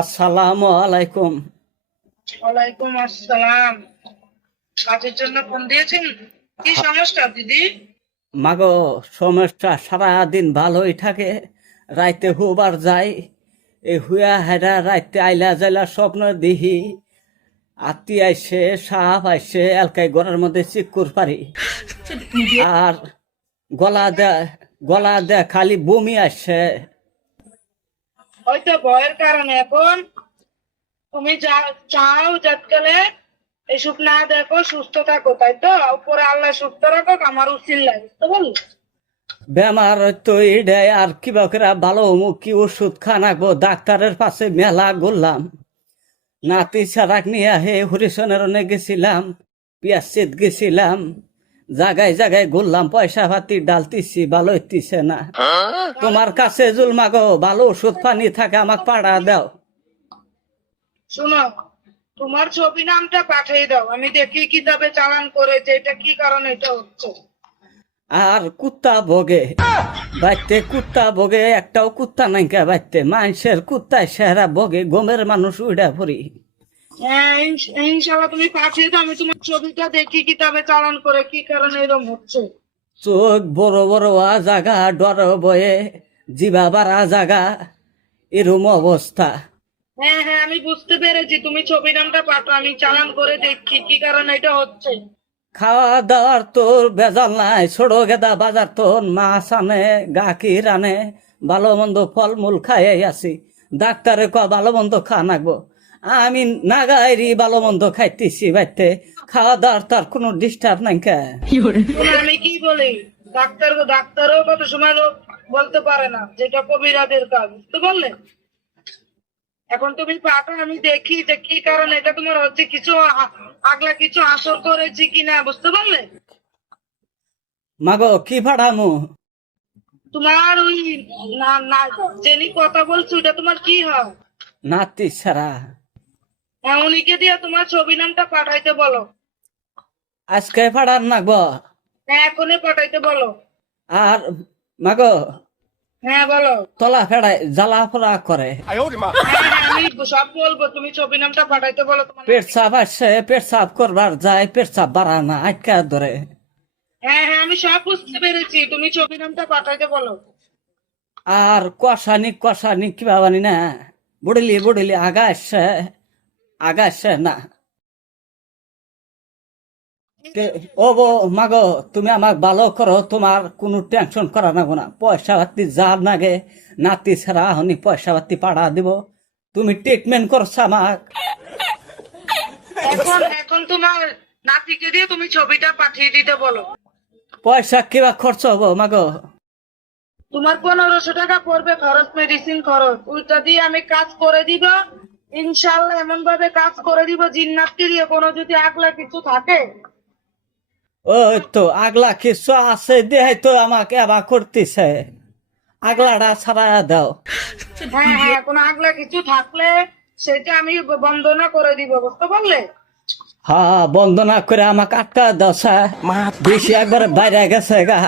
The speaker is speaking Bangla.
আসসালামু আলাইকুম। ওয়ালাইকুম আসসালাম। কাজের জন্য ফোন দিয়েছেন? কি সমস্যা দিদি? মাগো, সমস্যা সারাদিন ভালোই থাকে, রাইতে হুবার যাই। এই হুয়া হেরা রাইতে আইলা যাইলা স্বপ্ন দিহি আত্মি আইসে, সাপ আইসে, এলকাই ঘরের মধ্যে চিকুর পারি। আর গলা দে গলা দে খালি বমি আসে। হয়তো ভয়ের কারণে এখন তুমি যা চাও যাতকালে এসব না দেখো, সুস্থ থাকো, তাই তো? উপরে আল্লাহ সুস্থ রাখো, আমার উচিত লাগে, বুঝতে পারলি? বেমার তো এটাই, আর কিবা করে ভালো মুখ কি ওষুধ খানাবো, ডাক্তারের পাশে মেলা ঘুরলাম। নাতি সারাক নিয়ে হে হরিশনের অনেক গেছিলাম, পিয়াসিত গেছিলাম, জায়গায় জায়গায় ঘুরলাম, পয়সা পাতি ডালতিছি, ভালো হইতিছে না। তোমার কাছে জুলমাগো ভালো ওষুধ পানি থাকে, আমাকে পাড়া দাও। শোনো, তোমার ছবি নামটা পাঠিয়ে দাও, আমি দেখি কিতাবে চালান করে যে এটা কি কারণে এটা হচ্ছে। আর কুত্তা ভোগে বাইতে, কুত্তা ভোগে, একটাও কুত্তা নাই কে বাইতে, মানুষের কুত্তায় সেরা ভোগে, গমের মানুষ উড়া পড়ি। হ্যাঁ, ইনশাআল্লাহ তুমি পাঠিয়ে দাও, আমি তোমার ছবিটা দেখি কিতাবে চালান করে কি কারণে এরকম হচ্ছে। চোখ বড় বড় জাগা, ডর বয়ে জিবা বাড়া জাগা, এরম অবস্থা। হ্যাঁ হ্যাঁ, আমি বুঝতে পেরেছি, তুমি ছবি নামটা পাঠাও, আমি চালান করে দেখছি কি কারণে এটা হচ্ছে। খাওয়া দাওয়ার তোর বেজাল নাই, ছোট গেদা বাজার তোর মাছ আনে, গাখির আনে, ভালো মন্দ ফলমূল খাই আছি। ডাক্তারে ক ভালো মন্দ খাওয়া নাগবো, আমি নাগাইরি ভালো মন্দ খাইতেছি বাইতে, খাওয়া দাওয়ার তার কোনো ডিস্টার্ব নাই কে। শোনো, আমি কি বলি, ডাক্তারও কত সময় বলতে পারে না, যেটা কবিরাজের কাজ, বুঝতে পারলে? এখন তুমি পাঠাও, আমি দেখি যে কি কারণে এটা তোমার হচ্ছে, কিছু আগলা কিছু আসর করেছি কিনা, বুঝতে পারলে? মাগো কি পাঠামু? তোমার ওই না না যিনি কথা বলছো ওটা তোমার কি হয়? নাতি ছাড়া। হ্যাঁ, উনিকে দিয়ে তোমার ছবি নামটা পাঠাইতে বলো। আজকে পাঠান নাগবো? হ্যাঁ, এখনই পাঠাইতে বলো। আর মাগো, হ্যাঁ বলো। তলা ফেড়ায় জ্বালা ফোড়া করে, হ্যাঁ হ্যাঁ, আমি সব বলবো, তুমি ছবি নামটা পাঠাইতে বলো তোমার। পেট চাপ আসে, পেট চাপ করবার যায়, পেট চাপ বাড়া না, আটকা ধরে। হ্যাঁ হ্যাঁ, আমি সব বুঝতে পেরেছি, তুমি ছবি নামটা পাঠাইতে বলো। আর কষানি কিবা বানি না, বুড়িলি বুড়িলি আগা আসে না। ও বো মাগো, তুমি আমাক ভালো করো, তোমার কোনো টেনশন করা নাগো না, পয়সা পাতি যা নাগে নাতি ছাড়া হনি পয়সা পাতি পাড়া দিব, তুমি ট্রিটমেন্ট করছো আমাক। এখন এখন তোমার নাতিকে দিয়ে তুমি ছবিটা পাঠিয়ে দিতে বলো। পয়সা কিবা খরচ হবো মাগো? তোমার 1500 টাকা পড়বে খরচ, মেডিসিন খরচ, ওইটা দিয়ে আমি কাজ করে দিব। ইনশাল্লাহ এমন ভাবে কাজ করে দিব, জিন্নাতকে দিয়ে কোনো যদি আগলা কিছু থাকে। ওই তো আগলা কিছু আছে, দেহাই তো আমাকে এবার করতেছে, আগলাটা ছাড়া দাও। হ্যাঁ হ্যাঁ, কোনো আগলা কিছু থাকলে সেটা আমি বন্দনা করে দিব, বুঝতে পারলে? হ্যাঁ, বন্দনা করে আমাকে আটকা দাও, বেশি একবারে বাইরে গেছে গা।